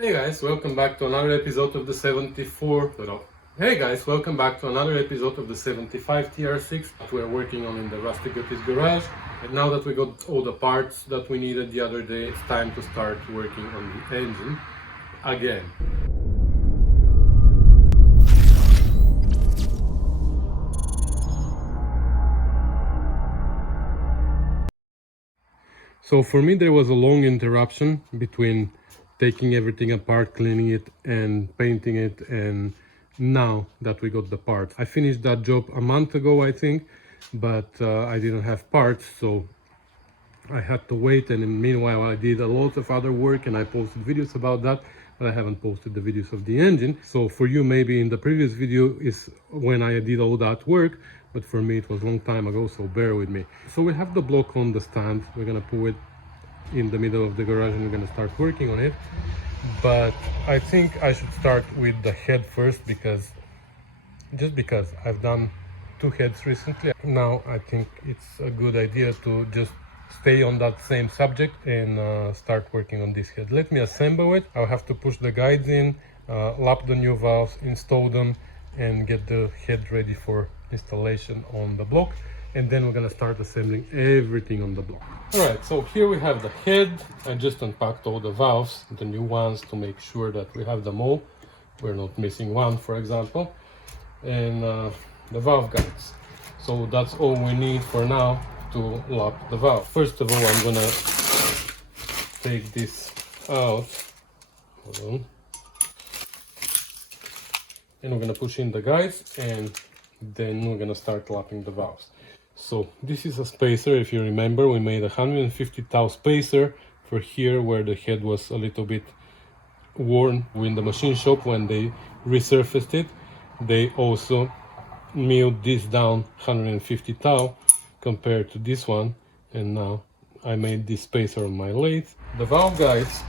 Hey guys, welcome back to another episode of the 74. Hey guys, welcome back to another episode of the 75 TR6 that we're working on in the Rusty Gutties garage. And now that we got all the parts that we needed the other day, it's time to start working on the engine again. So for me there was a long interruption between taking everything apart, cleaning it and painting it, and now that we got the parts. I finished that job a month ago I think, but I didn't have parts, so I had to wait, and meanwhile I did a lot of other work and I posted videos about that, but I haven't posted the videos of the engine. So for you maybe in the previous video is when I did all that work, but for me it was a long time ago, so bear with me. So we have the block on the stand, we're gonna put it in the middle of the garage and we're gonna start working on it. But I think I should start with the head first, because I've done two heads recently. Now I think it's a good idea to just stay on that same subject and start working on this head. Let me assemble it. I'll have to push the guides in, lap the new valves, install them, and get the head ready for installation on the block. And then we're gonna start assembling everything on the block. Alright, so here we have the head. I just unpacked all the valves, the new ones, to make sure that we have them all. We're not missing one, for example. And the valve guides. So that's all we need for now to lap the valve. First of all, I'm gonna take this out. Hold on. And we're gonna push in the guides, and then we're gonna start lapping the valves. So this is a spacer. If you remember, we made a 150 thou spacer for here where the head was a little bit worn in the machine shop. When they resurfaced it, they also milled this down 150 thou compared to this one, and now I made this spacer on my lathe. The valve guides,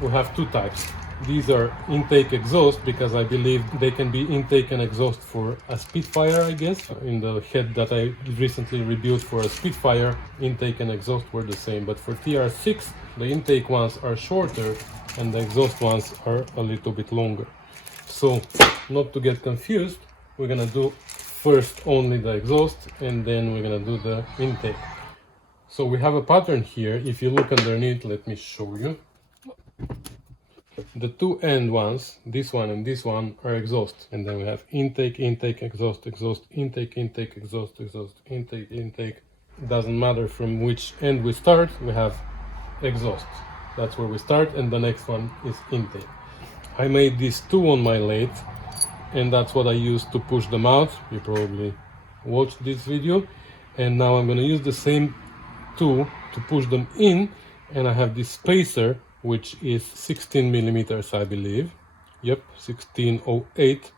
we have two types. These are intake exhaust, because I believe they can be intake and exhaust for a Spitfire, I guess. In the head that I recently rebuilt for a Spitfire, intake and exhaust were the same, but for TR6 the intake ones are shorter and the exhaust ones are a little bit longer. So not to get confused, we're gonna do first only the exhaust, and then we're gonna do the intake. So we have a pattern here. If you look underneath, let me show you. The two end ones, this one and this one, are exhaust, and then we have intake, intake, exhaust, exhaust, intake, intake, exhaust, exhaust, intake, intake. Doesn't matter from which end we start, we have exhaust. That's where we start, and the next one is intake. I made these two on my lathe, and that's what I used to push them out. You probably watched this video. And now I'm going to use the same two to push them in, and I have this spacer which is 16 millimeters, I believe. Yep, 1608.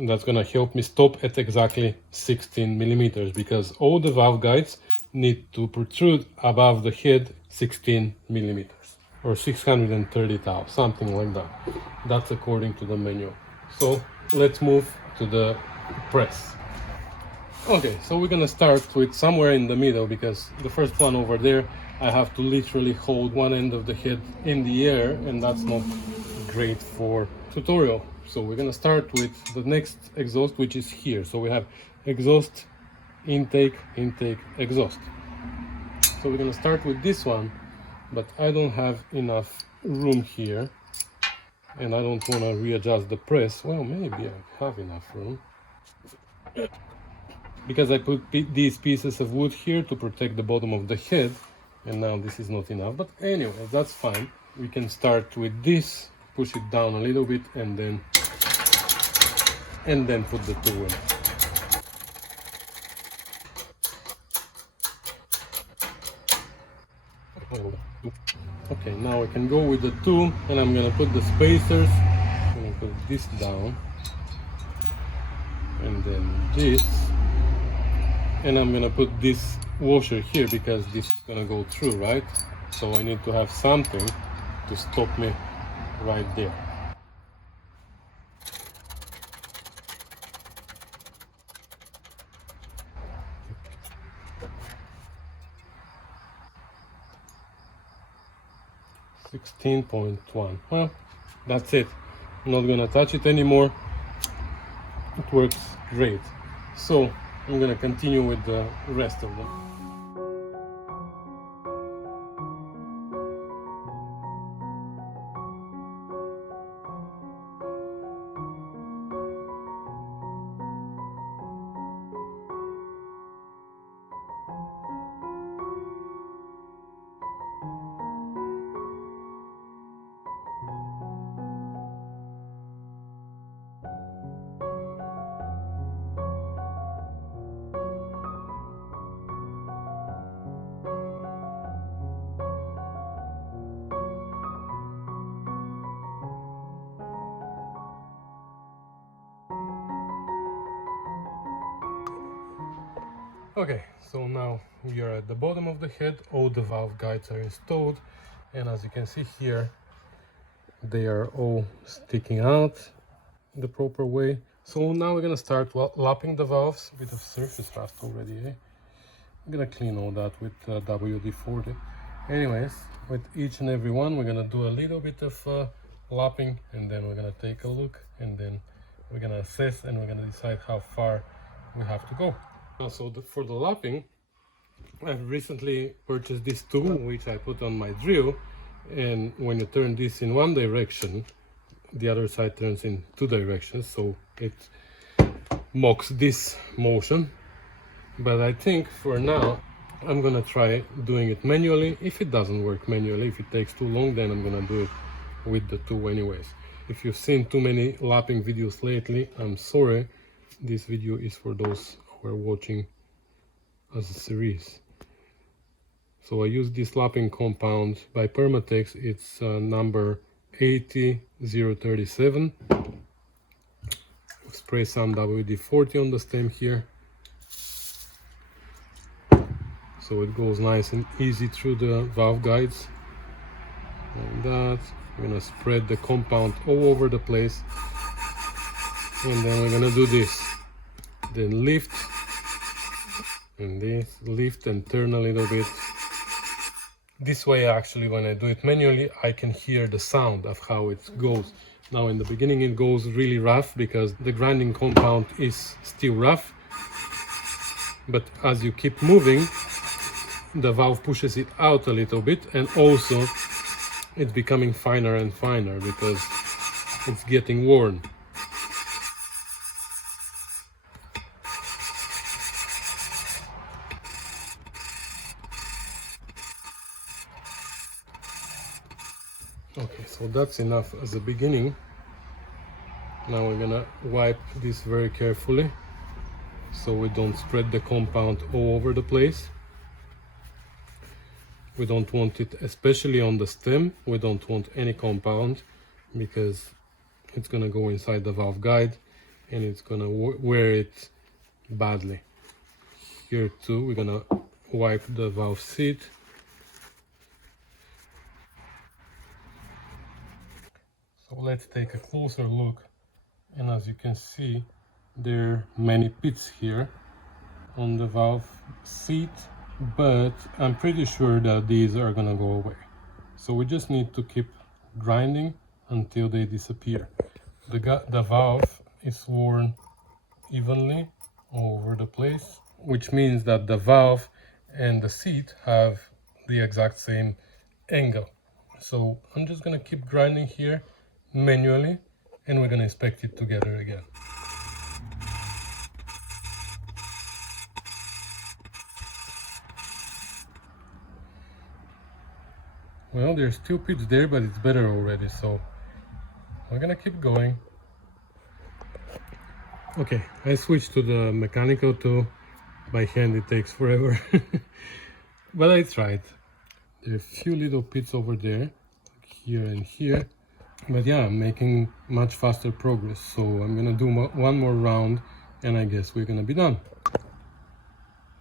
That's going to help me stop at exactly 16 millimeters, because all the valve guides need to protrude above the head 16 millimeters or 630 thou, something like that. That's according to the manual. So let's move to the press. Okay, so we're gonna start with somewhere in the middle, because the first one over there I have to literally hold one end of the head in the air, and that's not great for tutorial. So we're gonna start with the next exhaust, which is here. So we have exhaust, intake, intake, exhaust. So we're gonna start with this one, but I don't have enough room here, and I don't want to readjust the press. Well, maybe I have enough room, because I put these pieces of wood here to protect the bottom of the head, and now this is not enough. But anyway, that's fine. We can start with this, push it down a little bit, and then put the two in. Okay, now I can go with the two, and I'm gonna put the spacers. I'm gonna put this down, and then this, and I'm gonna put this washer here, because this is gonna go through, right? So I need to have something to stop me right there. 16.1. Well, that's it. I'm not gonna touch it anymore. It works great. So I'm gonna continue with the rest of them. Okay, so now we are at the bottom of the head. All the valve guides are installed, and as you can see here, they are all sticking out the proper way. So now we're gonna start lapping the valves. A bit of surface rust already, eh? I'm gonna clean all that with WD-40. Anyways, with each and every one, we're gonna do a little bit of lapping, and then we're gonna take a look, and then we're gonna assess, and we're gonna decide how far we have to go. Also, for the lapping, I've recently purchased this tool, which I put on my drill, and when you turn this in one direction, the other side turns in two directions, so it mocks this motion. But I think for now I'm gonna try doing it manually. If it doesn't work manually, if it takes too long, then I'm gonna do it with the tool anyways. If you've seen too many lapping videos lately, I'm sorry. This video is for those who are watching as a series. So I use this lapping compound by Permatex. It's number 80037. Spray some WD-40 on the stem here, so it goes nice and easy through the valve guides. Like that. We're gonna spread the compound all over the place, and then we're gonna do this. Then lift, and this, lift and turn a little bit. This way, actually, when I do it manually, I can hear the sound of how it goes. Now in the beginning it goes really rough because the grinding compound is still rough, but as you keep moving, the valve pushes it out a little bit, and also it's becoming finer and finer because it's getting worn. Okay, so that's enough as a beginning. Now we're gonna wipe this very carefully so we don't spread the compound all over the place. We don't want it, especially on the stem, we don't want any compound because it's gonna go inside the valve guide and it's gonna wear it badly. Here too, we're gonna wipe the valve seat. So let's take a closer look, and as you can see, there are many pits here on the valve seat, but I'm pretty sure that these are gonna go away. So we just need to keep grinding until they disappear. The valve is worn evenly all over the place, which means that the valve and the seat have the exact same angle. So I'm just gonna keep grinding here manually, and we're gonna inspect it together again. Well, there's still pits there, but it's better already, so we're gonna keep going. Okay, I switched to the mechanical tool. By hand it takes forever, but I tried. There are a few little pits over there, here and here, but yeah, I'm making much faster progress, so I'm gonna do one more round and I guess we're gonna be done.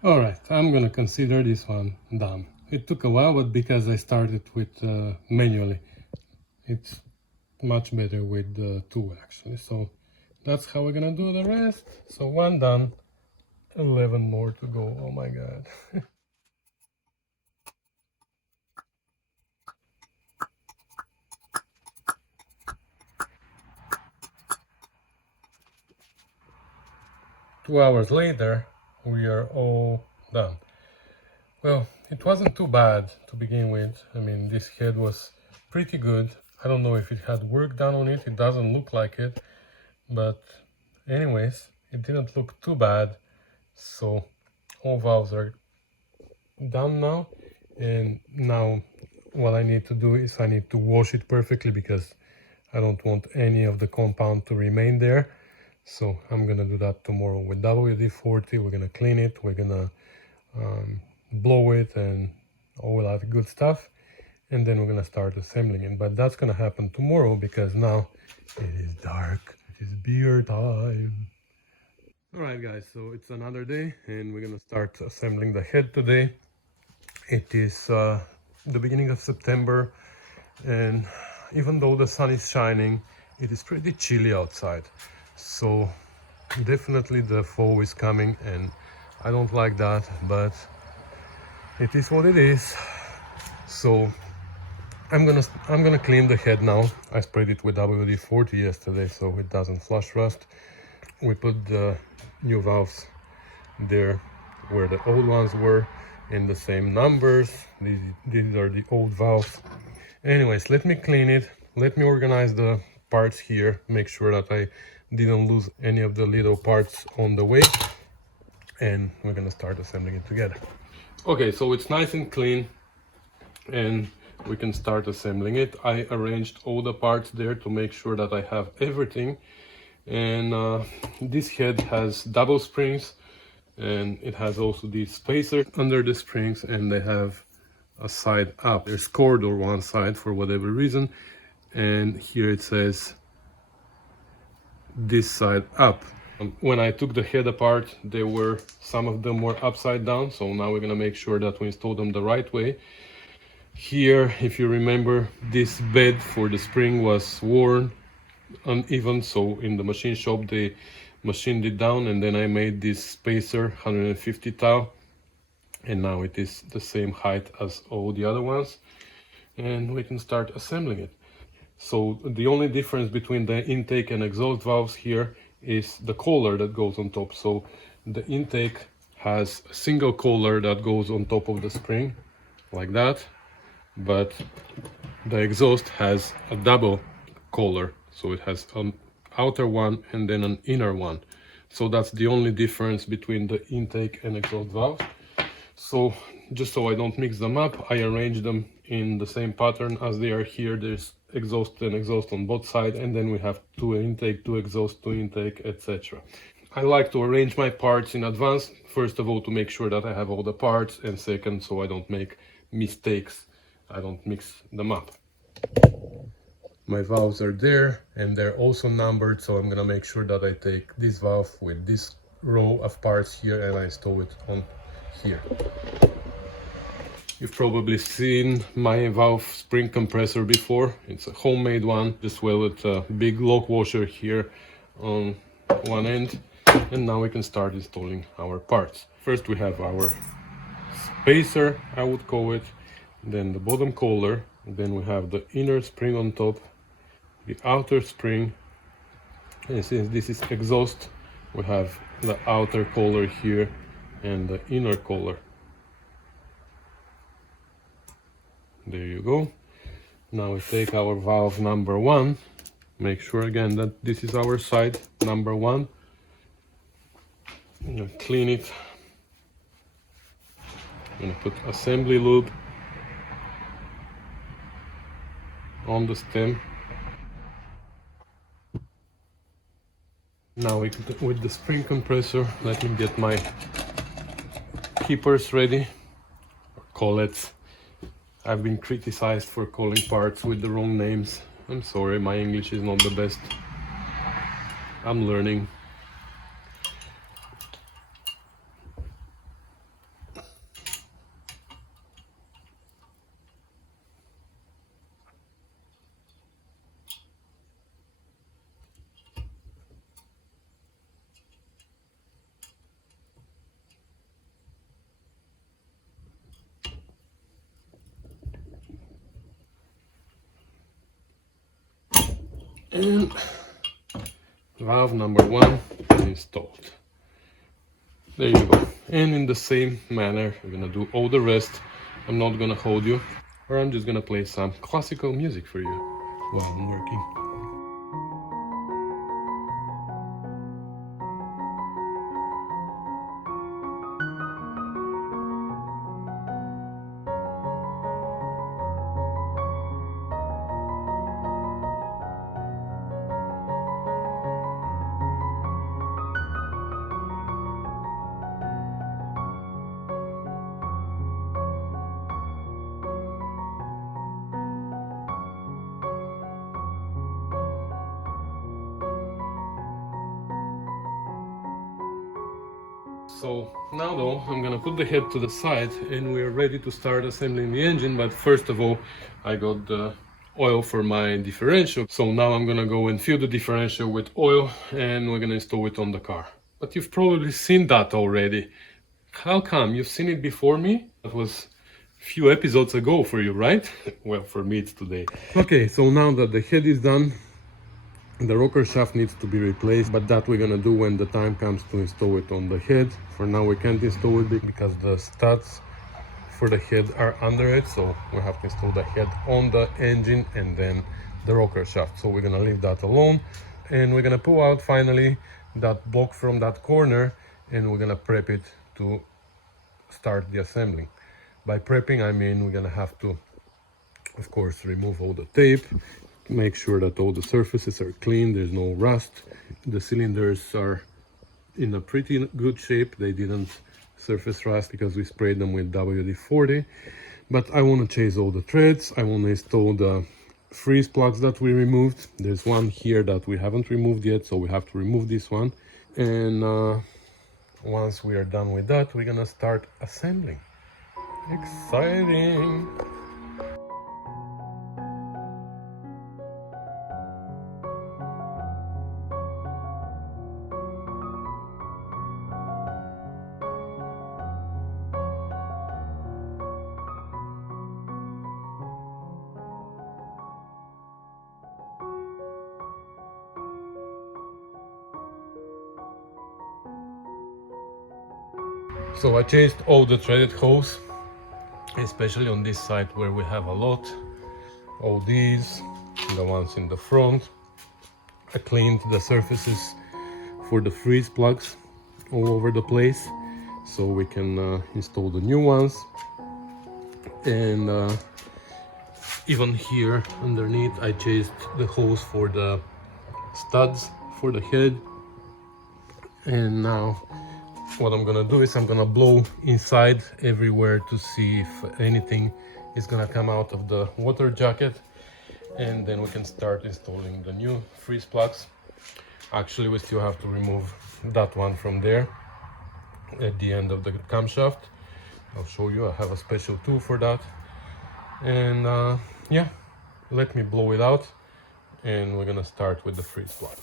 Alright, I'm gonna consider this one done. It took a while, but because I started with manually, it's much better with the tool actually. So that's how we're gonna do the rest. So one done, 11 more to go. Oh my god. 2 hours later, we are all done. Well, it wasn't too bad to begin with. I mean, this head was pretty good. I don't know if it had work done on it. It doesn't look like it. But anyways, it didn't look too bad. So all valves are done now. And now what I need to do is I need to wash it perfectly because I don't want any of the compound to remain there. So I'm gonna do that tomorrow with WD-40. We're gonna clean it. We're gonna blow it and all that good stuff, and then we're gonna start assembling it. But that's gonna happen tomorrow because now it is dark. It is beer time. All right, guys, so it's another day and we're gonna start assembling the head today. It is the beginning of September, and even though the sun is shining, it is pretty chilly outside. So definitely the fall is coming, and I don't like that, but it is what it is. So I'm gonna clean the head now. I sprayed it with WD-40 yesterday so it doesn't flush rust. We put the new valves there where the old ones were in the same numbers. These are the old valves. Anyways, let me clean it. Let me organize the parts here, make sure that I didn't lose any of the little parts on the way, and we're gonna start assembling it together. Okay, so it's nice and clean and we can start assembling it. I arranged all the parts there to make sure that I have everything. And this head has double springs, and it has also these spacers under the springs, and they have a side up. There's cord on one side for whatever reason, and here it says this side up. When I took the head apart, some of them were upside down, so now we're gonna make sure that we install them the right way. Here, if you remember, this bed for the spring was worn uneven, so in the machine shop they machined it down, and then I made this spacer 150 thou, and now it is the same height as all the other ones, and we can start assembling it. So the only difference between the intake and exhaust valves here is the collar that goes on top. So the intake has a single collar that goes on top of the spring like that, but the exhaust has a double collar, so it has an outer one and then an inner one. So that's the only difference between the intake and exhaust valve. So just so I don't mix them up, I arrange them in the same pattern as they are here. There's exhaust and exhaust on both sides, and then we have two intake, two exhaust, two intake, etc. I like to arrange my parts in advance, first of all to make sure that I have all the parts, and second so I don't make mistakes, I don't mix them up. My valves are there and they're also numbered, so I'm gonna make sure that I take this valve with this row of parts here and I install it on here. You've probably seen my valve spring compressor before. It's a homemade one, just well with a big lock washer here on one end. And now we can start installing our parts. First we have our spacer, I would call it, then the bottom collar, then we have the inner spring on top, the outer spring, and since this is exhaust, we have the outer collar here and the inner collar. There you go. Now we take our valve number 1, make sure again that this is our side number 1. I'm gonna clean it. I'm gonna put assembly lube on the stem. Now with the spring compressor, let me get my keepers ready, or collets. I've been criticized for calling parts with the wrong names. I'm sorry, my English is not the best. I'm learning. And valve number 1 is installed. There you go. And in the same manner, we're gonna do all the rest. I'm not gonna hold you, or I'm just gonna play some classical music for you while I'm working. So now though, I'm gonna put the head to the side and we're ready to start assembling the engine. But first of all, I got the oil for my differential. So now I'm gonna go and fill the differential with oil and we're gonna install it on the car. But you've probably seen that already. How come? You've seen it before me? That was a few episodes ago for you, right? Well, for me it's today. Okay, so now that the head is done, the rocker shaft needs to be replaced, but that we're gonna do when the time comes to install it on the head. For now we can't install it because the studs for the head are under it, so we have to install the head on the engine and then the rocker shaft. So we're gonna leave that alone and we're gonna pull out finally that block from that corner and we're gonna prep it to start the assembling. By prepping I mean we're gonna have to, of course, remove all the tape, make sure that all the surfaces are clean, there's no rust. The cylinders are in a pretty good shape. They didn't surface rust because we sprayed them with WD-40. But I want to chase all the threads. I want to install the freeze plugs that we removed. There's one here that we haven't removed yet, so we have to remove this one. And once we are done with that, we're gonna start assembling. Exciting! So I chased all the threaded holes, especially on this side where we have a lot. All these, the ones in the front. I cleaned the surfaces for the freeze plugs all over the place so we can install the new ones. And even here underneath I chased the holes for the studs for the head. And now what I'm gonna do is I'm gonna blow inside everywhere to see if anything is gonna come out of the water jacket, and then we can start installing the new freeze plugs. Actually, we still have to remove that one from there at the end of the camshaft. I'll show you, I have a special tool for that. And yeah, let me blow it out and we're gonna start with the freeze plug.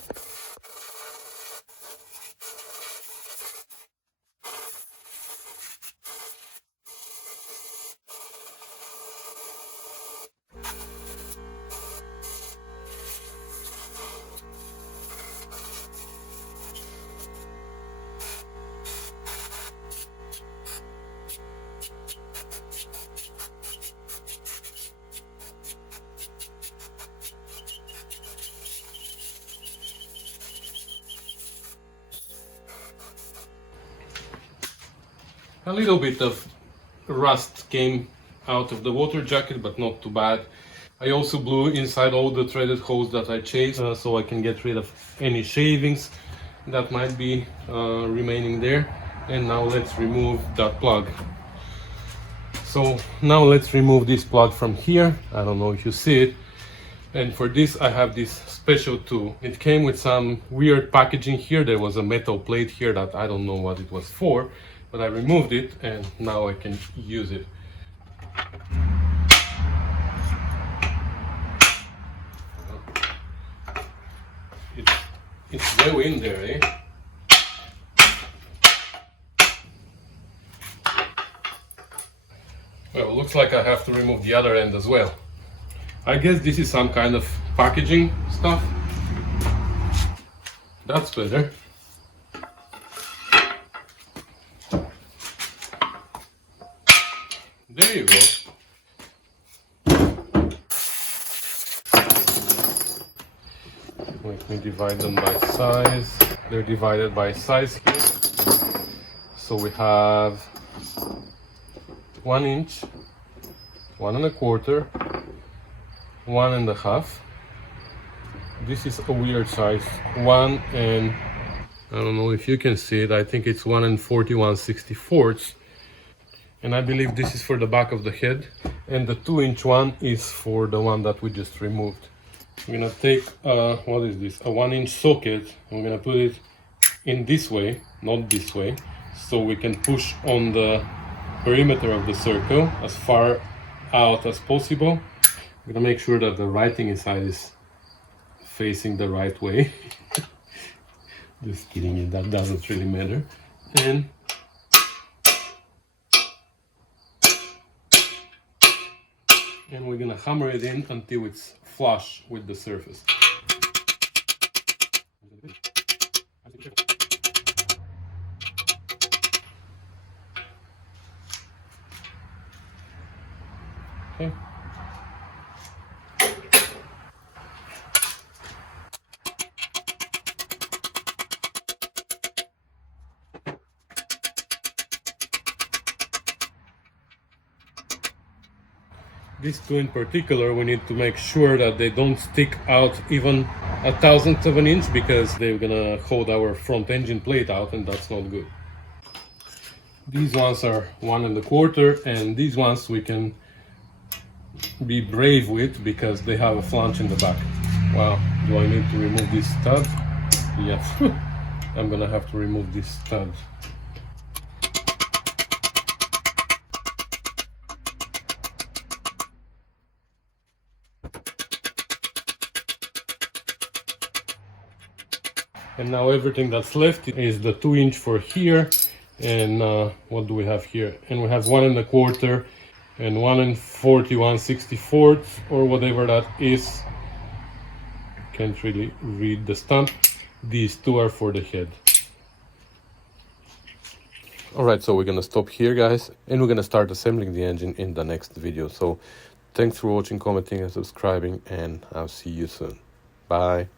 A little bit of rust came out of the water jacket, but not too bad. I also blew inside all the threaded holes that I chased, so I can get rid of any shavings that might be remaining there. And now let's remove that plug. So now let's remove this plug from here. I don't know if you see it. And for this I have this special tool. It came with some weird packaging here. There was a metal plate here that I don't know what it was for, but I removed it and now I can use it. It's well in there, eh? Well, looks like I have to remove the other end as well. I guess this is some kind of packaging stuff. That's better. Let me divide them by size. They're divided by size here. So we have 1 inch, 1 1/4, 1 1/2. This is a weird size. 1 and I don't know if you can see it. I think it's 1 41/64. And I believe this is for the back of the head. And the 2-inch one is for the one that we just removed. I'm gonna take what is this? A 1-inch socket. I'm gonna put it in this way, not this way, so we can push on the perimeter of the circle as far out as possible. I'm gonna make sure that the writing inside is facing the right way. Just kidding, that doesn't really matter. And we're gonna hammer it in until it's flush with the surface. Okay. These two in particular, we need to make sure that they don't stick out even 1/1000th of an inch, because they're gonna hold our front engine plate out, and that's not good. These ones are 1 1/4, and these ones we can be brave with because they have a flange in the back. Wow, do I need to remove this stud? Yeah, I'm gonna have to remove this stud. And now everything that's left is the 2-inch for here, and what do we have here? And we have 1 1/4 and 1 41/64, or whatever that is. Can't really read the stamp. These two are for the head. Alright, so we're gonna stop here, guys, and we're gonna start assembling the engine in the next video. So thanks for watching, commenting and subscribing, and I'll see you soon. Bye.